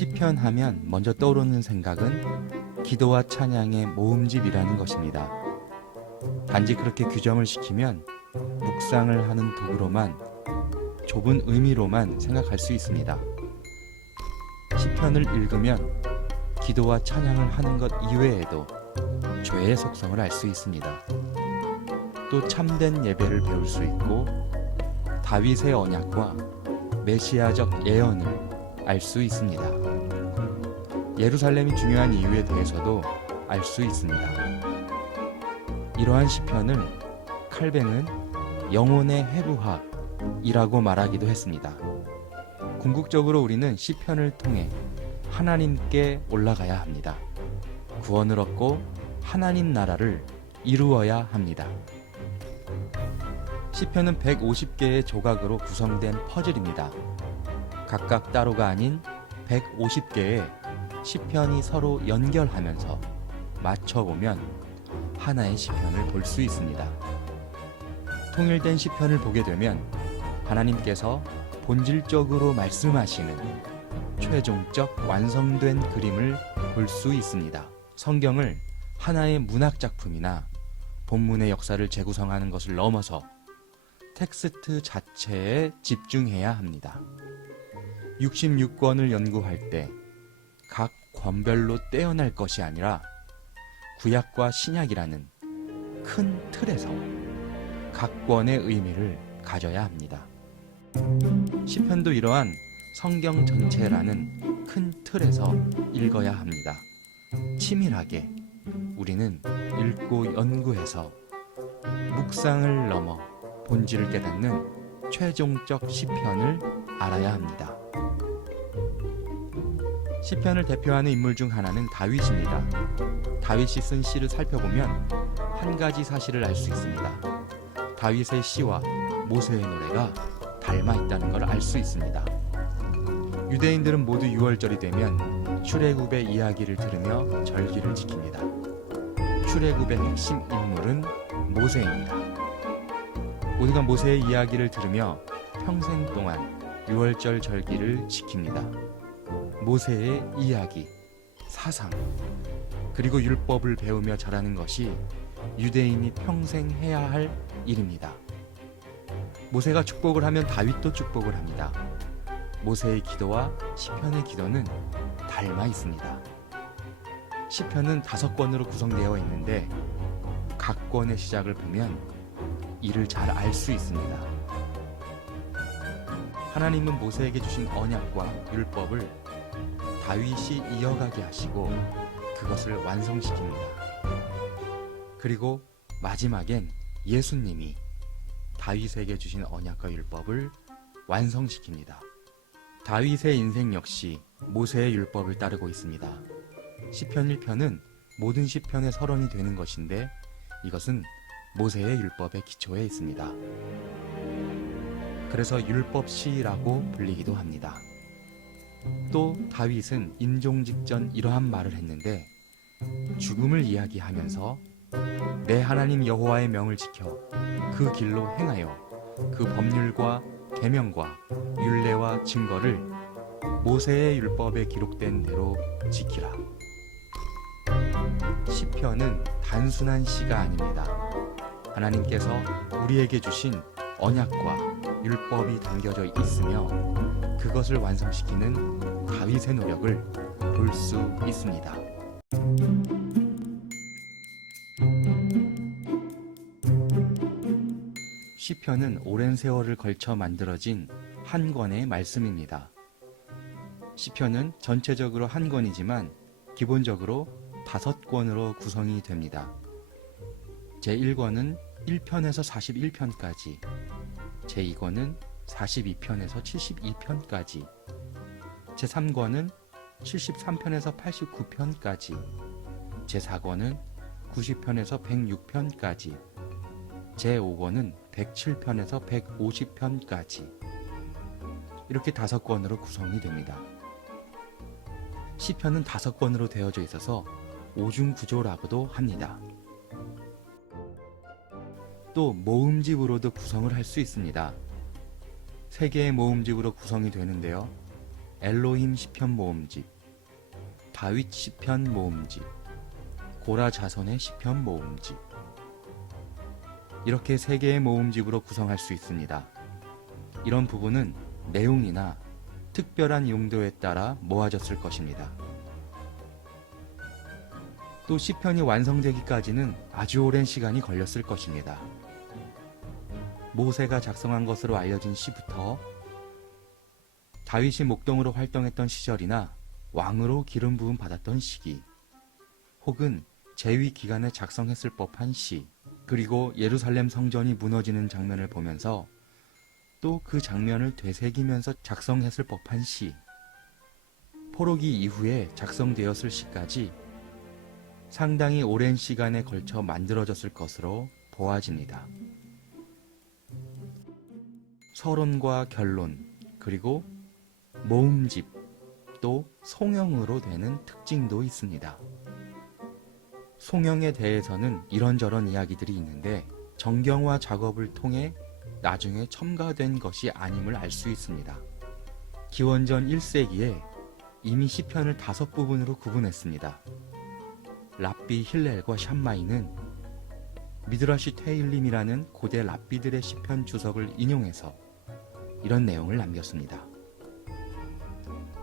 시편 하면 먼저 떠오르는 생각은 기도와 찬양의 모음집이라는 것입니다. 단지 그렇게 규정을 시키면 묵상을 하는 도구로만, 좁은 의미로만 생각할 수 있습니다. 시편을 읽으면 기도와 찬양을 하는 것 이외에도 죄의 속성을 알 수 있습니다. 또 참된 예배를 배울 수 있고 다윗의 언약과 메시아적 예언을 알 수 있습니다. 예루살렘이 중요한 이유에 대해서도 알 수 있습니다. 이러한 시편을 칼뱅은 영혼의 회부학이라고 말하기도 했습니다. 궁극적으로 우리는 시편을 통해 하나님께 올라가야 합니다. 구원을 얻고 하나님 나라를 이루어야 합니다. 시편은 150개의 조각으로 구성된 퍼즐입니다. 각각 따로가 아닌 150개의 시편이 서로 연결하면서 맞춰보면 하나의 시편을 볼 수 있습니다. 통일된 시편을 보게 되면 하나님께서 본질적으로 말씀하시는 최종적 완성된 그림을 볼 수 있습니다. 성경을 하나의 문학작품이나 본문의 역사를 재구성하는 것을 넘어서 텍스트 자체에 집중해야 합니다. 66권을 연구할 때 각 권별로 떼어날 것이 아니라 구약과 신약이라는 큰 틀에서 각 권의 의미를 가져야 합니다. 시편도 이러한 성경 전체라는 큰 틀에서 읽어야 합니다. 치밀하게 우리는 읽고 연구해서 묵상을 넘어 본질을 깨닫는 최종적 시편을 알아야 합니다. 시편을 대표하는 인물 중 하나는 다윗입니다. 다윗이 쓴 시를 살펴보면 한 가지 사실을 알 수 있습니다. 다윗의 시와 모세의 노래가 닮아 있다는 걸 알 수 있습니다. 유대인들은 모두 6월절이 되면 출애굽의 이야기를 들으며 절기를 지킵니다. 출애굽의 핵심 인물은 모세입니다. 모두가 모세의 이야기를 들으며 평생 동안 6월절 절기를 지킵니다. 모세의 이야기, 사상, 그리고 율법을 배우며 자라는 것이 유대인이 평생 해야 할 일입니다. 모세가 축복을 하면 다윗도 축복을 합니다. 모세의 기도와 시편의 기도는 닮아 있습니다. 시편은 5권으로 구성되어 있는데 각 권의 시작을 보면 이를 잘 알 수 있습니다. 하나님은 모세에게 주신 언약과 율법을 다윗이 이어가게 하시고 그것을 완성시킵니다. 그리고 마지막엔 예수님이 다윗에게 주신 언약과 율법을 완성시킵니다. 다윗의 인생 역시 모세의 율법을 따르고 있습니다. 시편 1편은 모든 시편의 서론이 되는 것인데 이것은 모세의 율법의 기초에 있습니다. 그래서 율법시라고 불리기도 합니다. 또 다윗은 인종 직전 이러한 말을 했는데 죽음을 이야기하면서 내 하나님 여호와의 명을 지켜 그 길로 행하여 그 법률과 계명과 율례와 증거를 모세의 율법에 기록된 대로 지키라. 시편은 단순한 시가 아닙니다. 하나님께서 우리에게 주신 언약과 율법이 담겨져 있으며 그것을 완성시키는 다윗의 노력을 볼 수 있습니다. 시편은 오랜 세월을 걸쳐 만들어진 한 권의 말씀입니다. 시편은 전체적으로 한 권이지만 기본적으로 5권으로 구성이 됩니다. 제1권은 1편에서 41편까지, 제2권은 42편에서 72편까지, 제3권은 73편에서 89편까지, 제4권은 90편에서 106편까지, 제5권은 107편에서 150편까지 이렇게 5권으로 구성이 됩니다. 시편은 5권으로 되어져 있어서 오중구조라고도 합니다. 또 모음집으로도 구성을 할 수 있습니다. 3개의 모음집으로 구성이 되는데요. 엘로힘 시편 모음집, 다윗 시편 모음집, 고라 자손의 시편 모음집, 이렇게 3개의 모음집으로 구성할 수 있습니다. 이런 부분은 내용이나 특별한 용도에 따라 모아졌을 것입니다. 또 시편이 완성되기까지는 아주 오랜 시간이 걸렸을 것입니다. 모세가 작성한 것으로 알려진 시부터 다윗이 목동으로 활동했던 시절이나 왕으로 기름 부음 받았던 시기, 혹은 재위 기간에 작성했을 법한 시, 그리고 예루살렘 성전이 무너지는 장면을 보면서 또 그 장면을 되새기면서 작성했을 법한 시, 포로기 이후에 작성되었을 시까지 상당히 오랜 시간에 걸쳐 만들어졌을 것으로 보아집니다. 서론과 결론, 그리고 모음집, 또 송영으로 되는 특징도 있습니다. 송영에 대해서는 이런저런 이야기들이 있는데 정경화 작업을 통해 나중에 첨가된 것이 아님을 알 수 있습니다. 기원전 1세기에 이미 시편을 5부분으로 구분했습니다. 랍비 힐렐과 샴마이는 미드라시 테일림이라는 고대 랍비들의 시편 주석을 인용해서 이런 내용을 남겼습니다.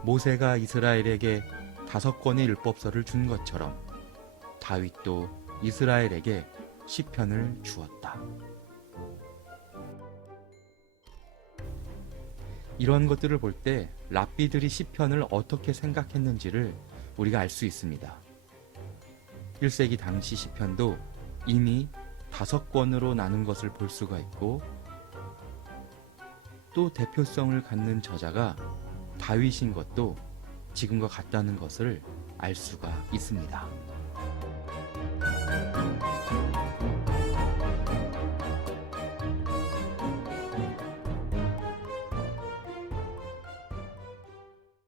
모세가 이스라엘에게 5권의 율법서를 준 것처럼 다윗도 이스라엘에게 시편을 주었다. 이런 것들을 볼 때 랍비들이 시편을 어떻게 생각했는지를 우리가 알 수 있습니다. 1세기 당시 시편도 이미 5권으로 나눈 것을 볼 수가 있고, 또 대표성을 갖는 저자가 다윗인 것도 지금과 같다는 것을 알 수가 있습니다.